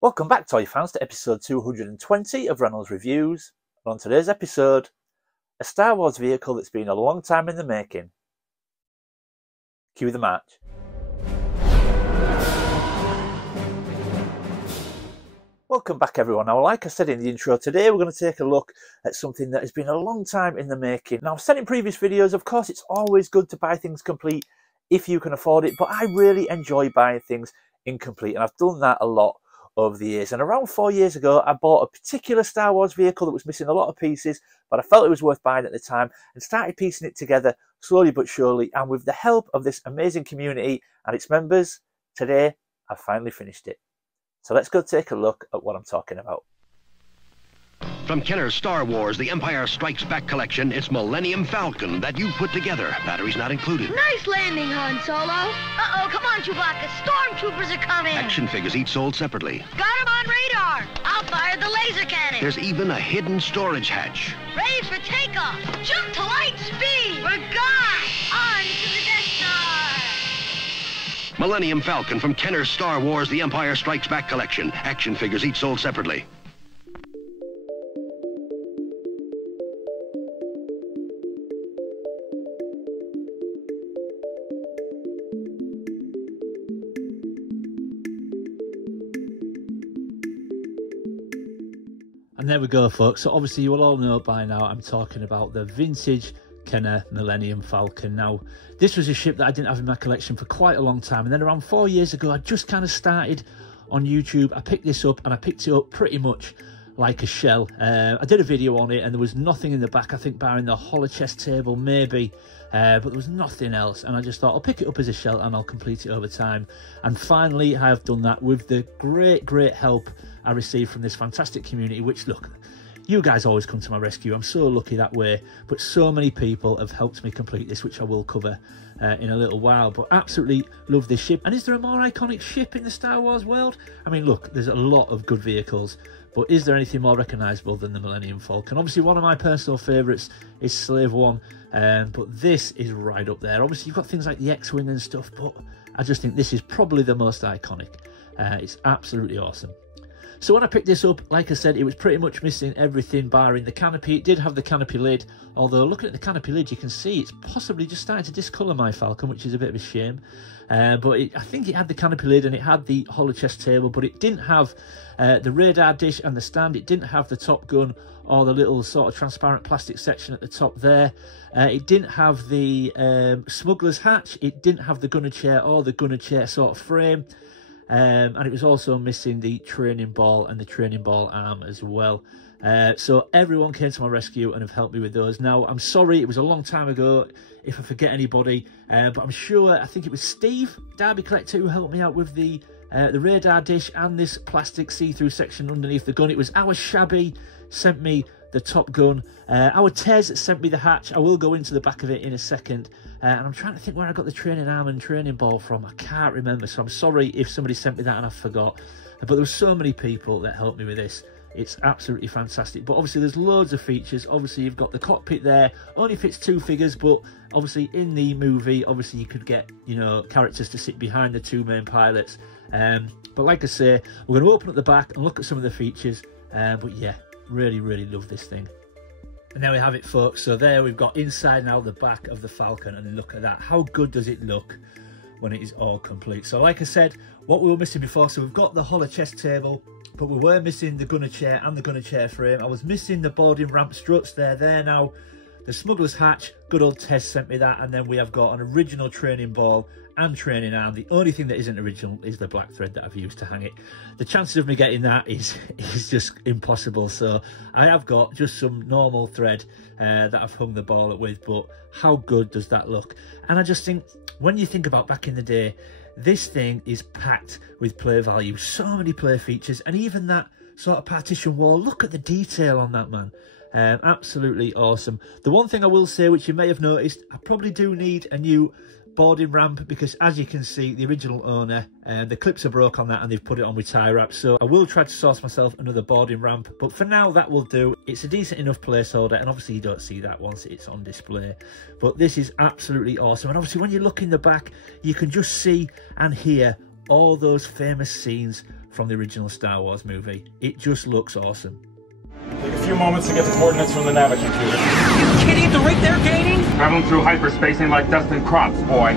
Welcome back, toy fans, to episode 220 of Reynolds Reviews. And on today's episode, a Star Wars vehicle that's been a long time in the making. Cue the march. Welcome back, everyone. Now, like I said in the intro, today we're going to take a look at something that has been a long time in the making. Now, I've said in previous videos, of course, it's always good to buy things complete if you can afford it, but I really enjoy buying things incomplete, and I've done that a lot over the years. And around 4 years ago, I bought a particular Star Wars vehicle that was missing a lot of pieces, but I felt it was worth buying at the time and started piecing it together slowly but surely. And with the help of this amazing community and its members, today I've finally finished it. So let's go take a look at what I'm talking about. From Kenner's Star Wars, The Empire Strikes Back collection, it's Millennium Falcon that you put together. Batteries not included. Nice landing, Han Solo. Uh-oh, come on, Chewbacca. Stormtroopers are coming. Action figures each sold separately. Got them on radar. I'll fire the laser cannon. There's even a hidden storage hatch. Ready for takeoff. Jump to light speed. We're gone. On to the Death Star. Millennium Falcon from Kenner's Star Wars, The Empire Strikes Back collection. Action figures each sold separately. And there we go, folks. So obviously you will all know by now I'm talking about the vintage Kenner Millennium Falcon. Now, this was a ship that I didn't have in my collection for quite a long time, and then around 4 years ago I just kind of started on YouTube. I picked this up and I picked it up pretty much like a shell. I did a video on it and there was nothing in the back, I think barring the holochess table maybe, but there was nothing else, and I just thought I'll pick it up as a shell and I'll complete it over time. And finally I have done that with the great help I received from this fantastic community, which, look, you guys always come to my rescue. I'm so lucky that way, but so many people have helped me complete this, which I will cover in a little while. But absolutely love this ship. And is there a more iconic ship in the Star Wars world? I mean, look, there's a lot of good vehicles, but is there anything more recognisable than the Millennium Falcon? Obviously, one of my personal favourites is Slave One, but this is right up there. Obviously, you've got things like the X-Wing and stuff, but I just think this is probably the most iconic. It's absolutely awesome. So when I picked this up, like I said, it was pretty much missing everything barring the canopy. It did have the canopy lid, although looking at the canopy lid, you can see it's possibly just starting to discolour my Falcon, which is a bit of a shame. But I think it had the canopy lid and it had the holochess table, but it didn't have the radar dish and the stand. It didn't have the top gun or the little sort of transparent plastic section at the top there. It didn't have the smuggler's hatch. It didn't have the gunner chair or the gunner chair sort of frame. And it was also missing the training ball and the training ball arm as well. So everyone came to my rescue and have helped me with those. Now, I'm sorry, it was a long time ago if I forget anybody, but I'm sure, I think it was Steve, Derby Collector, who helped me out with the radar dish and this plastic see-through section underneath the gun. It was our Shabby sent me the top gun. Our Tez sent me the hatch. I will go into the back of it in a second. And I'm trying to think where I got the training arm and training ball from. I can't remember, so I'm sorry if somebody sent me that and I forgot. But there were so many people that helped me with this. It's absolutely fantastic. But obviously there's loads of features. Obviously you've got the cockpit there. Only fits 2 figures, but obviously in the movie, obviously you could get, you know, characters to sit behind the 2 main pilots. But like I say, we're going to open up the back and look at some of the features. But yeah, really love this thing. And there we have it, folks. So there we've got inside and out the back of the Falcon, and look at that. How good does it look when it is all complete? So like I said, what we were missing before, so we've got the holochess table, but we were missing the gunner chair and the gunner chair frame. I was missing the boarding ramp struts. They're there now. The smuggler's hatch, good old Tess sent me that, and then we have got an original training ball and training arm. The only thing that isn't original is the black thread that I've used to hang it. The chances of me getting that is just impossible, so I have got just some normal thread that I've hung the ball up with, but how good does that look? And I just think, when you think about back in the day, this thing is packed with play value, so many play features, and even that sort of partition wall, look at the detail on that, man. Absolutely awesome. The one thing I will say, which you may have noticed, I probably do need a new boarding ramp, because as you can see, the original owner, the clips are broke on that and they've put it on with tie wraps. So I will try to source myself another boarding ramp, but for now that will do. It's a decent enough placeholder, and obviously you don't see that once it's on display. But this is absolutely awesome, and obviously when you look in the back, you can just see and hear all those famous scenes from the original Star Wars movie. It just looks awesome. Take a few moments to get the coordinates from the nav computer. You kidding at the rate they're gaining? Traveling through hyperspace ain't like dusting crops, boy.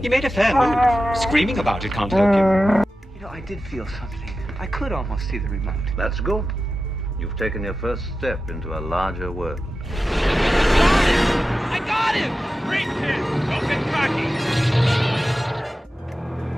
You made a fair move. Screaming about it can't help you. You know, I did feel something. I could almost see the remote. That's good. You've taken your first step into a larger world. I got him! Great kid! Don't get cocky!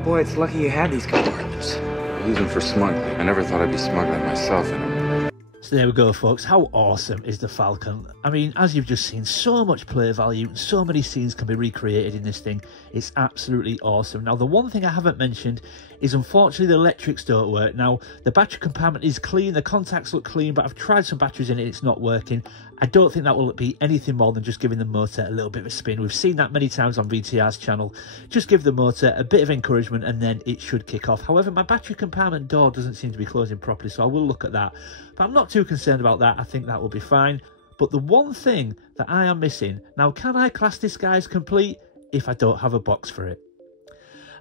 Boy, it's lucky you had these coordinates. I use them for smuggling. I never thought I'd be smuggling myself in them. So there we go, folks. How awesome is the Falcon? I mean, as you've just seen, so much play value, so many scenes can be recreated in this thing. It's absolutely awesome. Now, the one thing I haven't mentioned is, unfortunately, the electrics don't work. Now, the battery compartment is clean, the contacts look clean, but I've tried some batteries in it, it's not working. I don't think that will be anything more than just giving the motor a little bit of a spin. We've seen that many times on VTR's channel. Just give the motor a bit of encouragement and then it should kick off. However, my battery compartment door doesn't seem to be closing properly, so I will look at that. But I'm not too concerned about that. I think that will be fine. But the one thing that I am missing, now can I class this guy as complete if I don't have a box for it?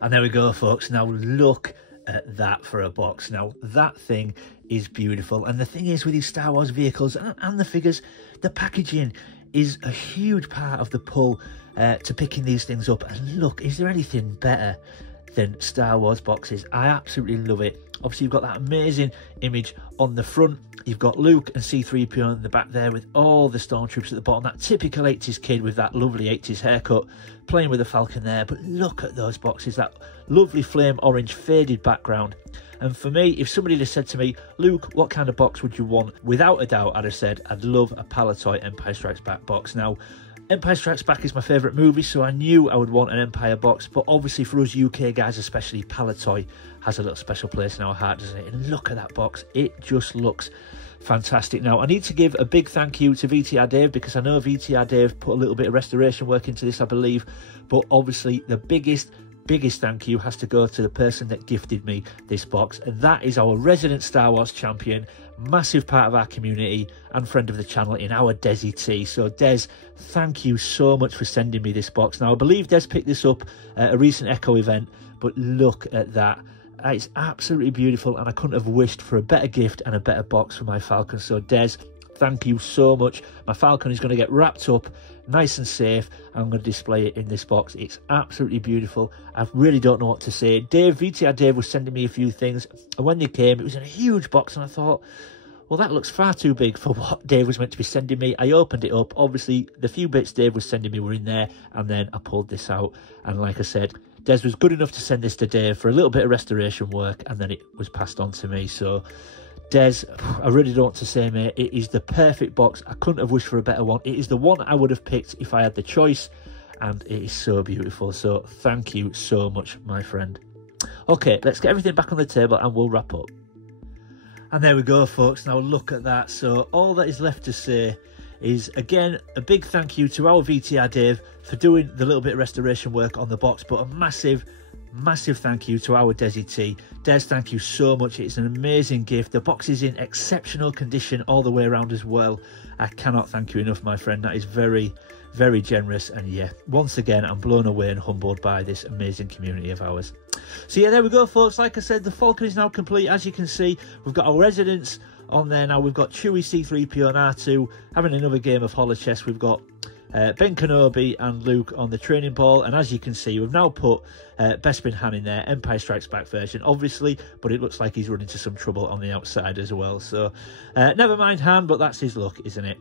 And there we go, folks. Now look at that for a box. Now that thing is beautiful, and the thing is with these Star Wars vehicles and the figures, the packaging is a huge part of the pull to picking these things up. And look, is there anything better than Star Wars boxes? I absolutely love it. Obviously you've got that amazing image on the front, you've got Luke and C-3PO in the back there with all the stormtroopers at the bottom, that typical 80s kid with that lovely 80s haircut playing with the Falcon there. But look at those boxes, that lovely flame orange faded background. And for me, if somebody had said to me, Luke, what kind of box would you want? Without a doubt, I'd have said, I'd love a Palatoy Empire Strikes Back box. Now, Empire Strikes Back is my favourite movie, so I knew I would want an Empire box. But obviously for us UK guys especially, Palatoy has a little special place in our heart, doesn't it? And look at that box. It just looks fantastic. Now, I need to give a big thank you to VTR Dave, because I know VTR Dave put a little bit of restoration work into this, I believe. But obviously the biggest thank you has to go to the person that gifted me this box, and that is our resident Star Wars champion, massive part of our community and friend of the channel in our Desi T. So Des, thank you so much for sending me this box. Now I believe Des picked this up at a recent Echo event, but look at that. It's absolutely beautiful, and I couldn't have wished for a better gift and a better box for my Falcon. So Des, thank you so much. My Falcon is going to get wrapped up nice and safe. I'm going to display it in this box. It's absolutely beautiful. I really don't know what to say. VTR Dave was sending me a few things, and when they came, it was in a huge box, and I thought, well, that looks far too big for what Dave was meant to be sending me. I opened it up. Obviously, the few bits Dave was sending me were in there, and then I pulled this out. And like I said, Des was good enough to send this to Dave for a little bit of restoration work, and then it was passed on to me. So Des, I really don't know what to say, mate. It is the perfect box. I couldn't have wished for a better one. It is the one I would have picked if I had the choice, and it is so beautiful. So thank you so much, my friend. Okay, let's get everything back on the table and we'll wrap up. And there we go, folks. Now look at that. So all that is left to say is, again, a big thank you to our VTR Dave for doing the little bit of restoration work on the box, but a massive thank you to our Desi T. Des, thank you so much. It's an amazing gift. The box is in exceptional condition all the way around as well. I cannot thank you enough, my friend. That is very, very generous. And yeah, once again, I'm blown away and humbled by this amazing community of ours. So yeah, there we go, folks. Like I said, the Falcon is now complete. As you can see, we've got our residents on there now. We've got Chewie, C-3PO and R2 having another game of holo chess. We've got Ben Kenobi and Luke on the training ball, and as you can see, we've now put Bespin Han in there, Empire Strikes Back version obviously, but it looks like he's run into some trouble on the outside as well. So never mind Han, but that's his luck, isn't it?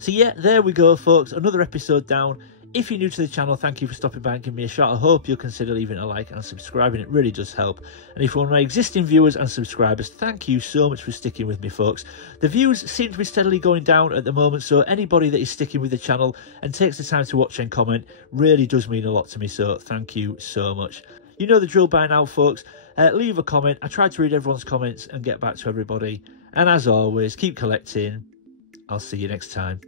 So yeah, there we go, folks, another episode down. If you're new to the channel, thank you for stopping by and giving me a shot. I hope you'll consider leaving a like and subscribing. It really does help. And if you're one of my existing viewers and subscribers, thank you so much for sticking with me, folks. The views seem to be steadily going down at the moment, so anybody that is sticking with the channel and takes the time to watch and comment really does mean a lot to me, so thank you so much. You know the drill by now, folks. Leave a comment. I try to read everyone's comments and get back to everybody. And as always, keep collecting. I'll see you next time.